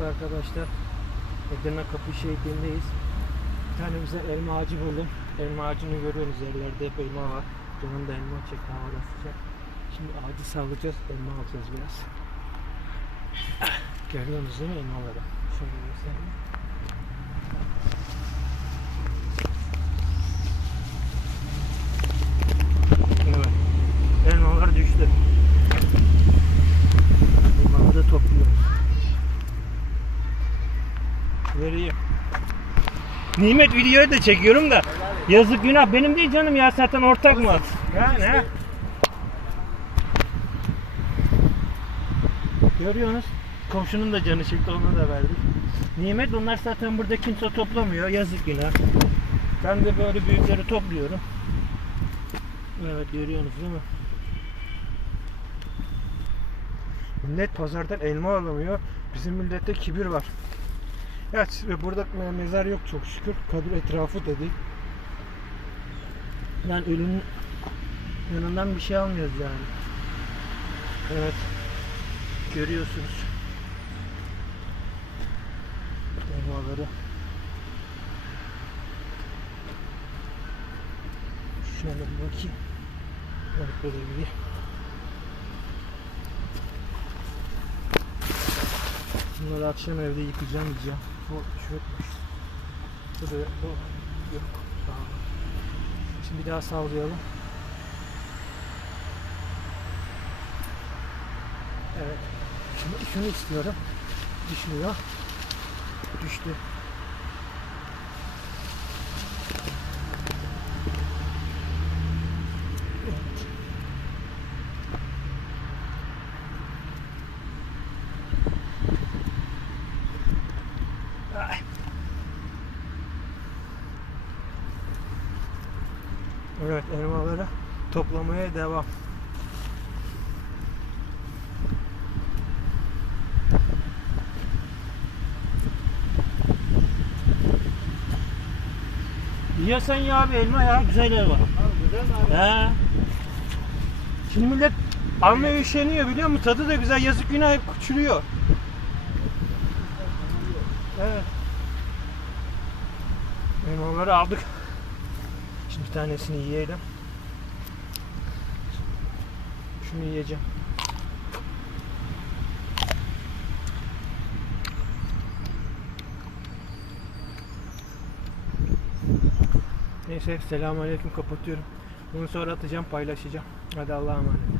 Evet arkadaşlar. Edirne Kapı Şehitliğindeyiz. Bir tane bize elma ağacı buldum. Elma ağacını görüyoruz yerlerde hep elma var. Canım da elma çekti havada sıcak. Şimdi ağacı sallayacağız. Elma alacağız biraz. Görüyorsunuz değil mi elmaları? Şöyle göstereyim. Evet. Elmalar düştü. Elmaları topluyoruz. Vereyim. Nimet videoyu da çekiyorum da. Yazık günah benim değil canım ya zaten ortak mı? Yani ha. Görüyorsunuz. Komşunun da canı çıktı ona da verdik. Nimet onlar zaten burada kimse toplamıyor. Yazık günah. Ben de böyle büyükleri topluyorum. Evet görüyorsunuz değil mi? Millet pazardan elma alamıyor. Bizim millette kibir var. Ve burada me- mezar yok çok şükür. Kabir etrafı dedik. Yani ölünün yanından bir şey almıyoruz yani. Evet. Görüyorsunuz. Elmaları. Şöyle bir bakayım. Evet böyle bir. Bunları akşam evde yıkayacağım yiyeceğim. Bu da bu yok. Olun. Şimdi bir daha sallayalım. Evet. Şimdi şunu istiyorum. Düşmüyor. Düştü. Evet. Ay. Evet elmaları toplamaya devam. Yiyorsan ya abi elma ya güzel elma. Abi güzel abi? He. Şimdi millet almaya üşeniyor biliyor musun? Tadı da güzel yazık günah hep küçülüyor. Evet. Elmaları aldık. Şimdi bir tanesini yiyelim. Şunu yiyeceğim. Neyse selamünaleyküm kapatıyorum. Bunu sonra atacağım paylaşacağım. Hadi Allah'a emanet.